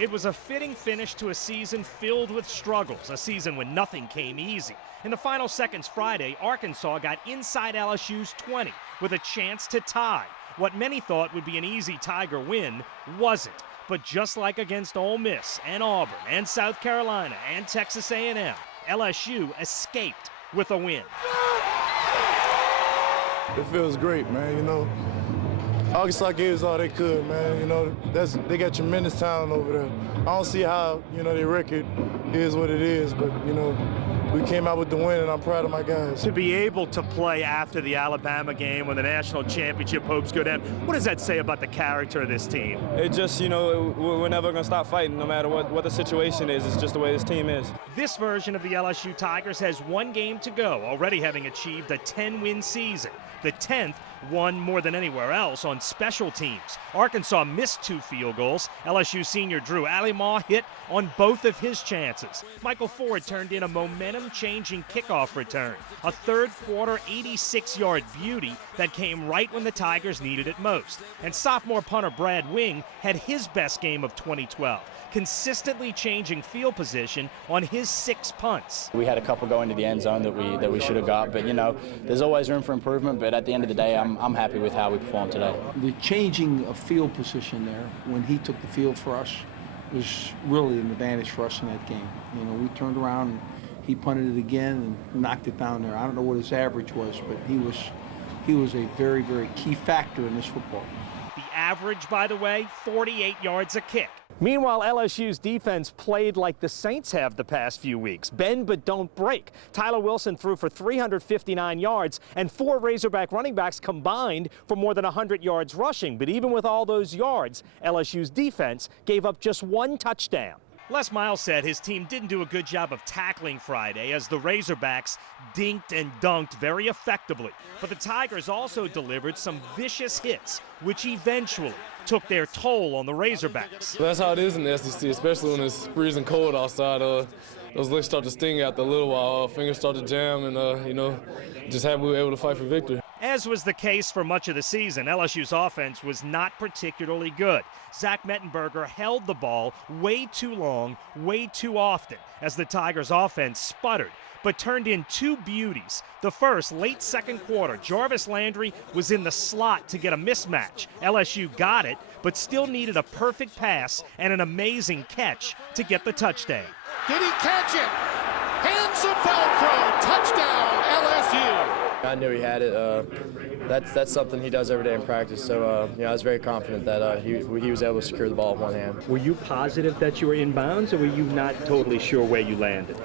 It was a fitting finish to a season filled with struggles, a season when nothing came easy. In the final seconds Friday, Arkansas got inside LSU's 20 with a chance to tie. What many thought would be an easy Tiger win wasn't. But just like against Ole Miss and Auburn and South Carolina and Texas A&M, LSU escaped with a win. It feels great, man. You know, Arkansas gave us all they could, man. You know, they got tremendous talent over there. I don't see how, you know, their record is what it is, but, you know, we came out with the win, and I'm proud of my guys. To be able to play after the Alabama game when the national championship hopes go down, what does that say about the character of this team? It just, you know, we're never going to stop fighting no matter what the situation is. It's just the way this team is. This version of the LSU Tigers has one game to go, already having achieved a 10-win season. The 10th won more than anywhere else on special teams. Arkansas missed 2 field goals. LSU senior Drew Allimaw hit on both of his chances. Michael Ford turned in a momentum-changing kickoff return, a third-quarter 86-yard beauty that came right when the Tigers needed it most. And sophomore punter Brad Wing had his best game of 2012, consistently changing field position on his 6 punts. We had a couple go into the end zone that we should have got, but, you know, there's always room for improvement, but at the end of the day, I'm happy with how we performed today. The changing of field position there when he took the field for us was really an advantage for us in that game. You know, we turned around and he punted it again and knocked it down there. I don't know what his average was, but he was a very, very key factor in this football. The average, by the way, 48 yards a kick. Meanwhile, LSU's defense played like the Saints have the past few weeks. Bend but don't break. Tyler Wilson threw for 359 yards, and 4 Razorback running backs combined for more than 100 yards rushing. But even with all those yards, LSU's defense gave up just 1 touchdown. Les Miles said his team didn't do a good job of tackling Friday as the Razorbacks dinked and dunked very effectively. But the Tigers also delivered some vicious hits, which eventually took their toll on the Razorbacks. That's how it is in the SEC, especially when it's freezing cold outside. Those legs start to sting after a little while. Fingers start to jam, and, you know, just happy we were able to fight for victory. As was the case for much of the season, LSU's offense was not particularly good. Zach Mettenberger held the ball way too long, way too often, as the Tigers' offense sputtered, but turned in 2 beauties. The first, late second quarter, Jarvis Landry was in the slot to get a mismatch. LSU got it, but still needed a perfect pass and an amazing catch to get the touchdown. Did he catch it? Handsome Velcro, touchdown LSU. I knew he had it. That's something he does every day in practice. So, you know, I was very confident that he was able to secure the ball with one hand. Were you positive that you were in bounds, or were you not totally sure where you landed?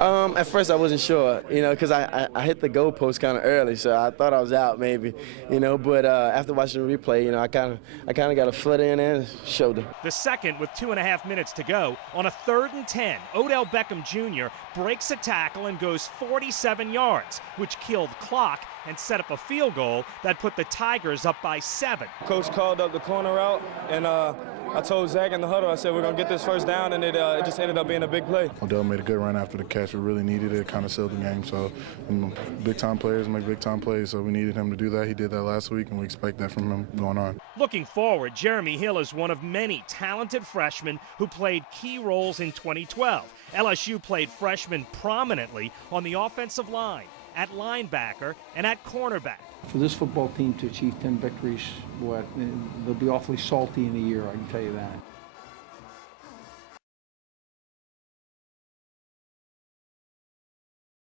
At first I wasn't sure, you know, because I hit the goalpost kind of early, so I thought I was out maybe, you know. But after watching the replay, you know, I kind of got a foot in and shoulder. The second, with 2.5 minutes to go, on a 3rd and 10, Odell Beckham Jr. breaks a tackle and goes 47 yards, which killed clock and set up a field goal that put the Tigers up by 7. Coach called up the corner route, and I told Zach in the huddle, I said, we're going to get this first down, and it just ended up being a big play. Odell made a good run after the catch. We really needed it. Kind of sealed the game. So, you know, big-time players make big-time plays, so we needed him to do that. He did that last week, and we expect that from him going on. Looking forward, Jeremy Hill is one of many talented freshmen who played key roles in 2012. LSU played freshmen prominently on the offensive line, at linebacker, and at cornerback. For this football team to achieve 10 victories, they'll be awfully salty in a year, I can tell you that.